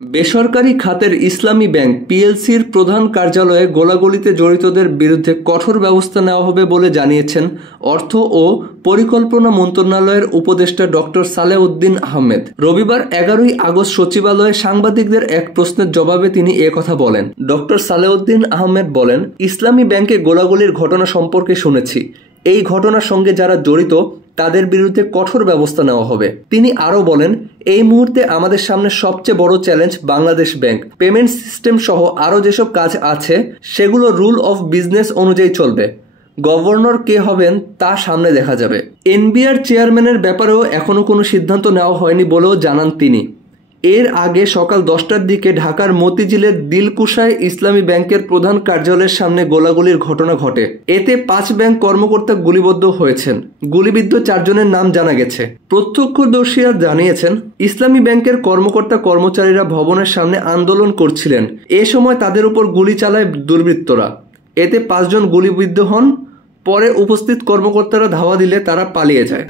বেসরকারি খাতের ইসলামী ব্যাংক পিএলসির প্রধান কার্যালয়ে গোলাগুলিতে জড়িতদের বিরুদ্ধে কঠোর ব্যবস্থা নেওয়া হবে বলে জানিয়েছেন অর্থ ও পরিকল্পনা মন্ত্রণালয়ের উপদেষ্টা ডক্টর সালেউদ্দিন আহমেদ। রবিবার 11ই আগস্ট সচিবালয়ে সাংবাদিকদের এক প্রশ্নের জবাবে তিনি কথা বলেন। ডক্টর সালেউদ্দিন আহমেদ বলেন, ইসলামী ব্যাংকে গোলাগুলির ঘটনা সম্পর্কে শুনেছি। এই ঘটনার সঙ্গে যারা জড়িত তাদের বিরুদ্ধে কঠোর ব্যবস্থা নেওয়া হবে। তিনি আরও বলেন, এই মুহূর্তে আমাদের সামনে সবচেয়ে বড় challenge Bangladesh bank. Payment system সহ আরও যেসব কাজ আছে সেগুলো রুল অফ বিজনেস অনুযায়ী চলবে। গভর্নর কে হবেন তা সামনে দেখা যাবে। এনবিআর চেয়ারম্যানের ব্যাপারেও এখনও কোনো সিদ্ধান্ত নেওয়া হয়নি বলেও জানান তিনি। এর আগে সকাল 10টার দিকে ঢাকার মতিঝিলের দিলকুশায় ইসলামী ব্যাংকের প্রধান কার্যালয়ের সামনে গোলাগুলির ঘটনা ঘটে। এতে 5 ব্যাংক কর্মকর্তা গুলিবিদ্ধ হয়েছেন। গুলিবিদ্ধ 4 জনের নাম জানা গেছে। প্রত্যক্ষদর্শীরা জানিয়েছেন, ইসলামী ব্যাংকের কর্মচারীরা ভবনের সামনে আন্দোলন করছিলেন। এ সময় তাদের উপর গুলি চালায় দুর্বৃত্তরা। এতে 5 জন গুলিবিদ্ধ হন। পরে উপস্থিত কর্মকর্তারা ধাওয়া দিলে তারা পালিয়ে যায়।